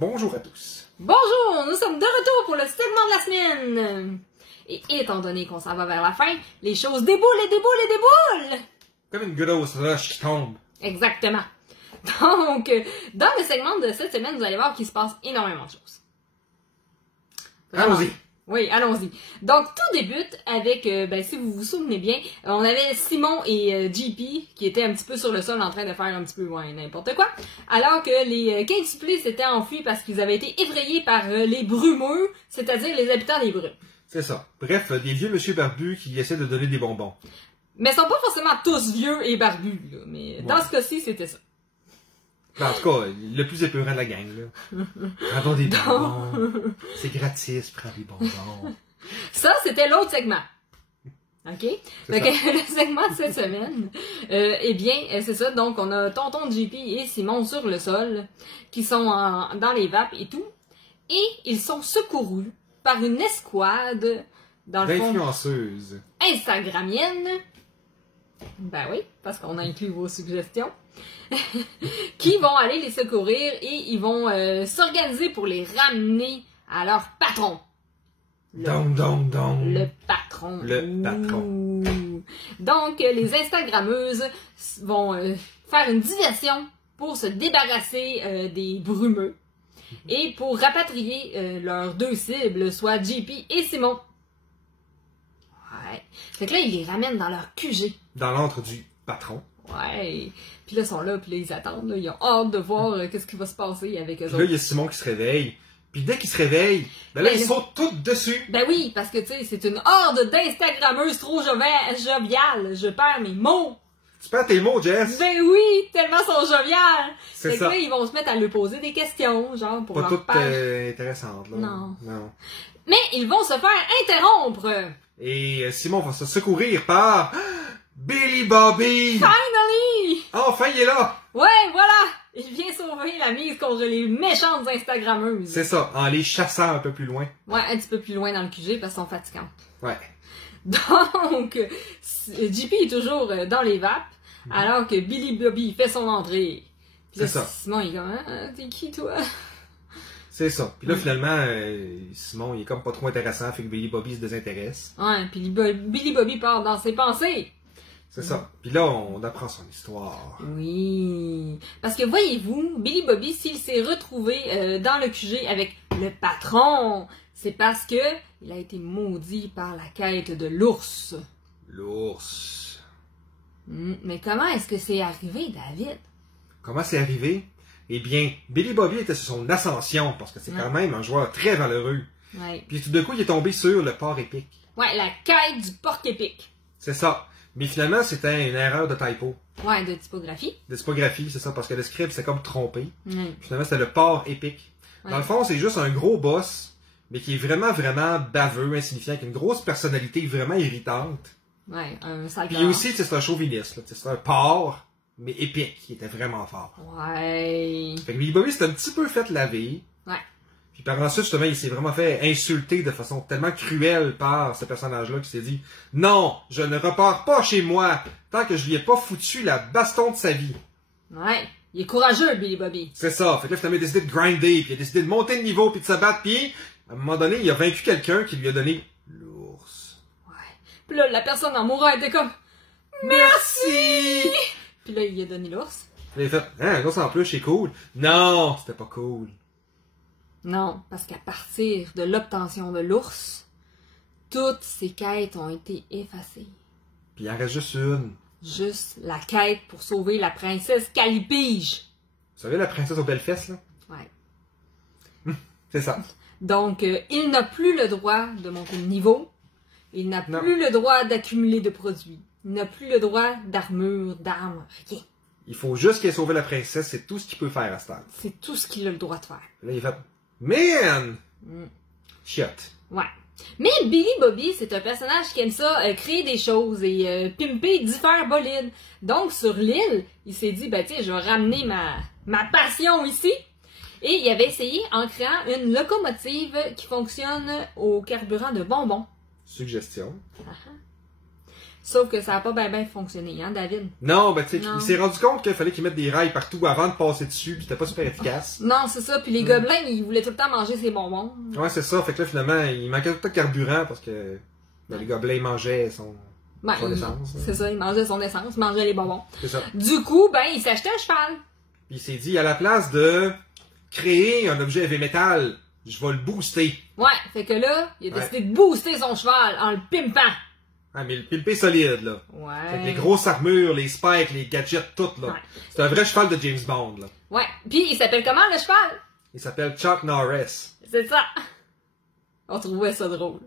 Bonjour à tous. Bonjour, nous sommes de retour pour le segment de la semaine. Et étant donné qu'on s'en va vers la fin, les choses déboulent et déboulent et déboulent. Comme une grosse roche qui tombe. Exactement. Donc, dans le segment de cette semaine, vous allez voir qu'il se passe énormément de choses. Allons-y. Oui, allons-y. Donc, tout débute avec, si vous vous souvenez bien, on avait Simon et JP qui étaient un petit peu sur le sol en train de faire un petit peu n'importe quoi, alors que les quintuplés s'étaient enfuis parce qu'ils avaient été effrayés par les brumeux, c'est-à-dire les habitants des brumes. C'est ça. Bref, des vieux monsieur barbus qui essaient de donner des bonbons. Mais ils sont pas forcément tous vieux et barbus, là, mais dans ce cas-ci, c'était ça. En tout cas, le plus épeurant de la gang, là. Prends des bonbons. C'est gratis, prends des bonbons. Ça, c'était l'autre segment. OK? Donc, le segment de cette semaine, c'est ça. Donc, on a Tonton JP et Simon sur le sol, qui sont dans les vapes et tout. Et ils sont secourus par une escouade, dans le fond, d'influenceuses. instagramienne. Ben oui, parce qu'on a inclus vos suggestions. Qui vont aller les secourir et ils vont s'organiser pour les ramener à leur patron. Le patron. Le patron. Donc, les Instagrammeuses vont faire une diversion pour se débarrasser des brumeux et pour rapatrier leurs deux cibles, soit JP et Simon. Ouais. Fait que là, ils les ramènent dans leur QG. Dans l'antre du patron. Ouais. Puis là, ils sont là, puis là, ils attendent. Là. Ils ont hâte de voir qu'est-ce qui va se passer avec eux autres. Là, il y a Simon qui se réveille. Puis dès qu'il se réveille, ben là, ils sautent toutes dessus. Ben oui, parce que, tu sais, c'est une horde d'Instagrammeuses trop joviales. Je perds mes mots. Tu perds tes mots, Jess. Ben oui, tellement sont joviales. C'est ça. Ça. Que là, ils vont se mettre à lui poser des questions, genre, pour pas leur toutes page. intéressantes, là. Non. Non. Mais ils vont se faire interrompre. Et Simon va se secourir par Billy Bobby. Finally! Enfin, il est là. Ouais, voilà! Il vient sauver la mise contre les méchantes Instagrammeuses. C'est ça, en les chassant un peu plus loin. Ouais, un petit peu plus loin dans le QG parce qu'elles sont fatigantes. Ouais. Donc, JP est toujours dans les vapes, alors que Billy Bobby fait son entrée. Puis là, C'est ça. Simon, il est comme, t'es qui, toi? C'est ça. Puis là, finalement, Simon, il est comme pas trop intéressant, fait que Billy Bobby se désintéresse. Ouais, puis Billy Bobby part dans ses pensées. C'est ça. Puis là, on apprend son histoire. Oui. Parce que voyez-vous, Billy Bobby, s'il s'est retrouvé dans le QG avec le patron, c'est parce que il a été maudit par la quête de l'ours. L'ours. Mais comment est-ce que c'est arrivé, David? Comment c'est arrivé? Eh bien, Billy Bobby était sur son ascension, parce que c'est quand même un joueur très valeureux. Ouais. Puis tout d'un coup, il est tombé sur le port épique. Ouais, la quête du porc épique. C'est ça. Mais finalement, c'était une erreur de typo. Ouais, de typographie. De typographie, c'est ça, parce que le script s'est comme trompé. Ouais. Finalement, c'était le port épique. Ouais. Dans le fond, c'est juste un gros boss, mais qui est vraiment, vraiment baveux, insignifiant, avec une grosse personnalité vraiment irritante. Ouais, un sale Puis gars. aussi, c'est un chauviniste, là. C'est un porc, mais épique, qui était vraiment fort. Ouais. Fait que Billy Bobby s'est un petit peu fait laver. Ouais. Puis par ensuite, justement, il s'est vraiment fait insulter de façon tellement cruelle par ce personnage-là qui s'est dit « Non, je ne repars pas chez moi tant que je lui ai pas foutu la baston de sa vie. » Ouais. Il est courageux, Billy Bobby. C'est ça. Fait que là, finalement, il a décidé de grinder, puis il a décidé de monter de niveau, puis de se battre, puis à un moment donné, il a vaincu quelqu'un qui lui a donné l'ours. Ouais. Puis là, la personne en mourant était comme « Merci! » Puis là, il a donné l'ours. Il a fait « Hein, un ours en plus, c'est cool. » Non, c'était pas cool. Non, parce qu'à partir de l'obtention de l'ours, toutes ses quêtes ont été effacées. Puis il en reste juste une. Juste la quête pour sauver la princesse Calipige. Vous savez la princesse aux belles fesses, là? Ouais. C'est ça. Donc, il n'a plus le droit de monter de niveau. Il n'a plus le droit d'accumuler de produits. Il n'a plus le droit d'armure, d'armes, rien. Il faut juste qu'il ait sauvé la princesse, c'est tout ce qu'il peut faire à ce temps. C'est tout ce qu'il a le droit de faire. Là, il fait Man! Shit. Ouais. Mais Billy Bobby, c'est un personnage qui aime ça, créer des choses et pimper différents bolides. Donc, sur l'île, il s'est dit, ben, tiens, je vais ramener ma passion ici. Et il avait essayé en créant une locomotive qui fonctionne au carburant de bonbons. Suggestion. Sauf que ça a pas bien fonctionné, hein, David? Non, ben tu sais, Non. il s'est rendu compte qu'il fallait qu'il mette des rails partout avant de passer dessus, puis c'était pas super efficace. Non, c'est ça. Puis les gobelins, ils voulaient tout le temps manger ses bonbons. Ouais, c'est ça. Fait que là, finalement, il manquait tout le temps de carburant parce que ben, les gobelins ils mangeaient son essence. C'est ça, il mangeait son essence, il mangeait les bonbons. C'est ça. Du coup, ben, il s'achetait un cheval. Puis il s'est dit, à la place de créer un objet heavy metal, je vais le booster. Ouais, fait que là, il a décidé de booster son cheval en le pimpant. Ah, mais le pimpé solide, là. Ouais. Avec les grosses armures, les spikes, les gadgets, tout, là. Ouais. C'est un vrai cheval de James Bond, là. Ouais. Puis il s'appelle comment, le cheval? Il s'appelle Chuck Norris. C'est ça. On trouvait ça drôle.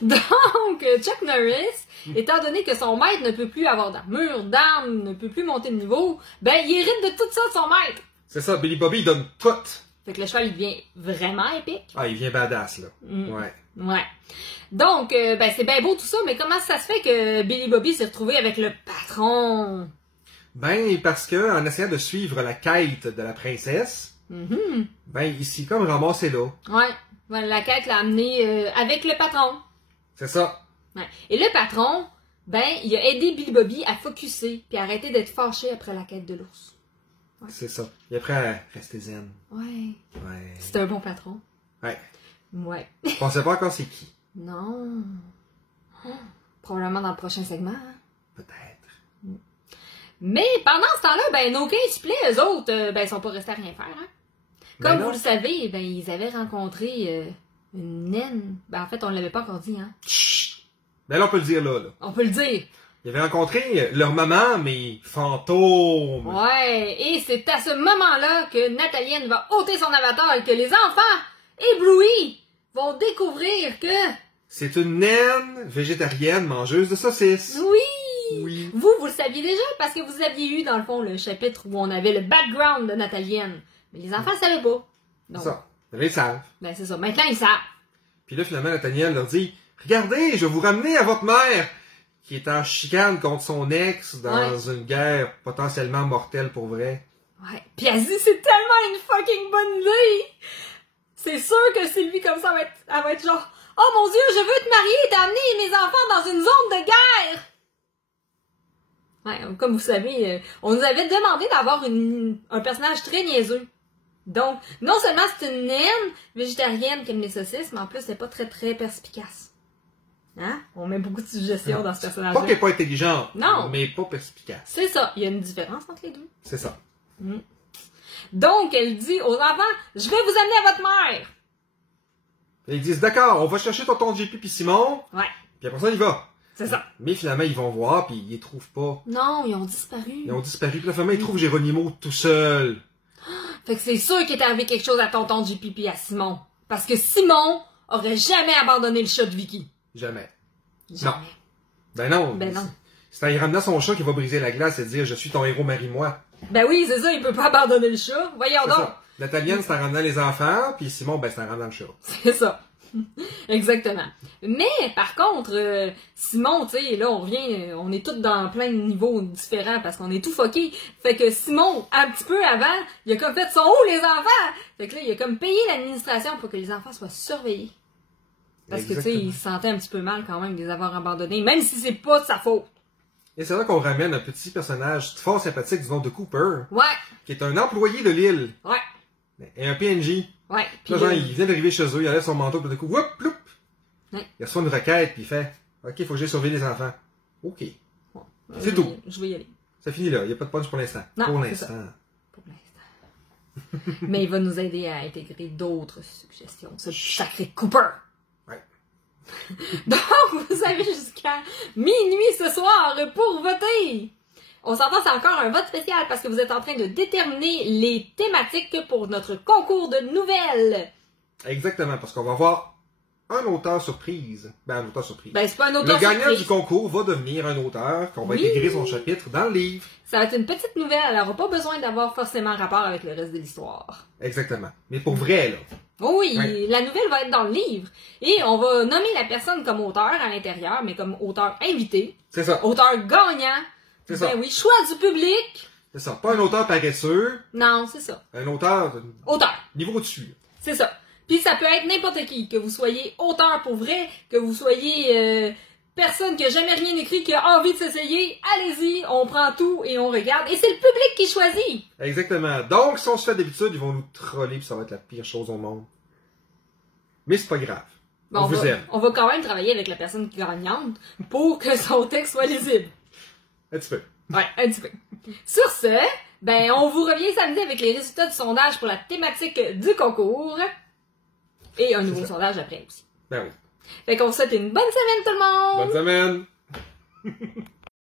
Donc, Chuck Norris, étant donné que son maître ne peut plus avoir d'armure, d'armes, ne peut plus monter de niveau, ben, il hérite de tout ça de son maître. C'est ça, Billy Bobby, il donne tout. Fait que le cheval, il devient vraiment épique. Ah, il vient badass, là. Mm. Ouais. Ouais. Donc, ben, c'est bien beau tout ça, mais comment ça se fait que Billy Bobby s'est retrouvé avec le patron? Ben, parce que, en essayant de suivre la quête de la princesse, ben, il s'est comme ramassé là. Ouais. Ouais, la quête l'a amené avec le patron. C'est ça. Ouais. Et le patron, ben, il a aidé Billy Bobby à focusser puis à arrêter d'être fâché après la quête de l'ours. Ouais. C'est ça. Il est prêt à rester zen. Ouais. Ouais. C'est un bon patron. Ouais. Ouais. Je pensais pas encore c'est qui. Non. Oh, probablement dans le prochain segment. Hein? Peut-être. Mais pendant ce temps-là, ben, nos 15 supplés, eux autres, ben, ils sont pas restés à rien faire. Hein? Comme Ben vous le savez, ben, ils avaient rencontré une naine. Ben, en fait, on l'avait pas encore dit, hein. Chut! Ben là, on peut le dire là. On peut le dire. Ils avaient rencontré leur maman, mais fantôme. Ouais, et c'est à ce moment-là que Nathalienne va ôter son avatar et que les enfants, éblouis, vont découvrir que... C'est une naine végétarienne mangeuse de saucisses. Oui! Oui. Vous le saviez déjà parce que vous aviez eu, dans le fond, le chapitre où on avait le background de Nathalienne. Mais les enfants ne savaient pas. Donc, C'est ça. Ils le savent. ben c'est ça. Maintenant, ils savent. Puis là, finalement, Nathaniel leur dit, regardez, je vais vous ramener à votre mère, qui est en chicane contre son ex dans une guerre potentiellement mortelle pour vrai. Ouais. Puis elle dit, c'est tellement une fucking bonne idée! C'est sûr que Sylvie, comme ça, elle va être genre, oh mon Dieu, je veux te marier et t'amener mes enfants dans une zone de guerre! Ouais, comme vous savez, on nous avait demandé d'avoir un personnage très niaiseux. Donc, non seulement c'est une naine végétarienne qui aime les saucisses, mais en plus, c'est pas très très perspicace. Hein? On met beaucoup de suggestions dans ce personnage-là. Pas qu'elle n'est pas intelligente, Non. mais pas perspicace. C'est ça, il y a une différence entre les deux. C'est ça. Donc, elle dit aux enfants, je vais vous amener à votre mère. Et ils disent, d'accord, on va chercher tonton JP puis Simon, Ouais, puis après ça, on y va. c'est ça. Mais finalement, ils vont voir, puis ils les trouvent pas. Non, ils ont disparu. Ils ont disparu, puis là, finalement, ils trouvent Géronimo tout seul. Fait que c'est sûr qu'il est arrivé quelque chose à tonton JP et à Simon. Parce que Simon aurait jamais abandonné le chat de Vicky. Jamais. Jamais. Ben non. Ben non. C'est en y ramenant son chat qui va briser la glace et dire, je suis ton héros, marie-moi. Ben oui, c'est ça, il peut pas abandonner le chat. Voyons C'est donc. ça. Natalienne, c'est en ramenant les enfants, puis Simon, ben, c'est en ramenant le chat. C'est ça. Exactement. Mais, par contre, Simon, tu sais, là, on revient, on est tous dans plein de niveaux différents parce qu'on est tout fucké. Fait que Simon, un petit peu avant, il a comme fait, sont où les enfants? Fait que là, il a comme payé l'administration pour que les enfants soient surveillés. Parce que, tu sais, il se sentait un petit peu mal quand même de les avoir abandonnés, même si c'est pas de sa faute. Et c'est là qu'on ramène un petit personnage fort sympathique du nom de Cooper, Ouais, qui est un employé de l'île, ouais, et un PNJ. ouais. Puis là, genre, il vient d'arriver chez eux, il enlève son manteau, puis d'un coup, whoop, ploup! Ouais. Il reçoit une requête, puis il fait, OK, faut que j'aille sauver les enfants. OK. Bon, C'est tout. Je vais y aller. Ça finit là, il n'y a pas de punch pour l'instant. Non, Pour c'est l'instant. Pour l'instant. Mais il va nous aider à intégrer d'autres suggestions. Ce sacré Cooper. Ouais. Donc, vous avez jusqu'à minuit ce soir pour voter. On s'entend, c'est encore un vote spécial parce que vous êtes en train de déterminer les thématiques pour notre concours de nouvelles. Exactement, parce qu'on va avoir un auteur surprise. Ben, un auteur surprise. Ben, c'est pas un auteur Le gagnant surprise. du concours va devenir un auteur qu'on va Oui. intégrer son chapitre dans le livre. Ça va être une petite nouvelle, elle n'aura pas besoin d'avoir forcément rapport avec le reste de l'histoire. Exactement. Mais pour vrai, là. Oh oui, Ouais. la nouvelle va être dans le livre. Et on va nommer la personne comme auteur à l'intérieur, mais comme auteur invité, C'est ça. auteur gagnant. C'est Ben ça. oui, choix du public. C'est ça. Pas un auteur paresseux, Non, c'est ça. un auteur de Auteur. niveau au-dessus. C'est ça. Puis ça peut être n'importe qui, que vous soyez auteur pour vrai, que vous soyez personne qui a jamais rien écrit, qui a envie de s'essayer, allez-y, on prend tout et on regarde. Et c'est le public qui choisit. Exactement. Donc, si on se fait d'habitude, ils vont nous troller puis ça va être la pire chose au monde. Mais c'est pas grave. Bon, on va quand même travailler avec la personne gagnante pour que son texte soit lisible. Un petit peu. Ouais, un petit peu. Sur ce, ben, on vous revient samedi avec les résultats du sondage pour la thématique du concours. Et un nouveau sondage après aussi. Ben oui. Fait qu'on vous souhaite une bonne semaine tout le monde! Bonne semaine!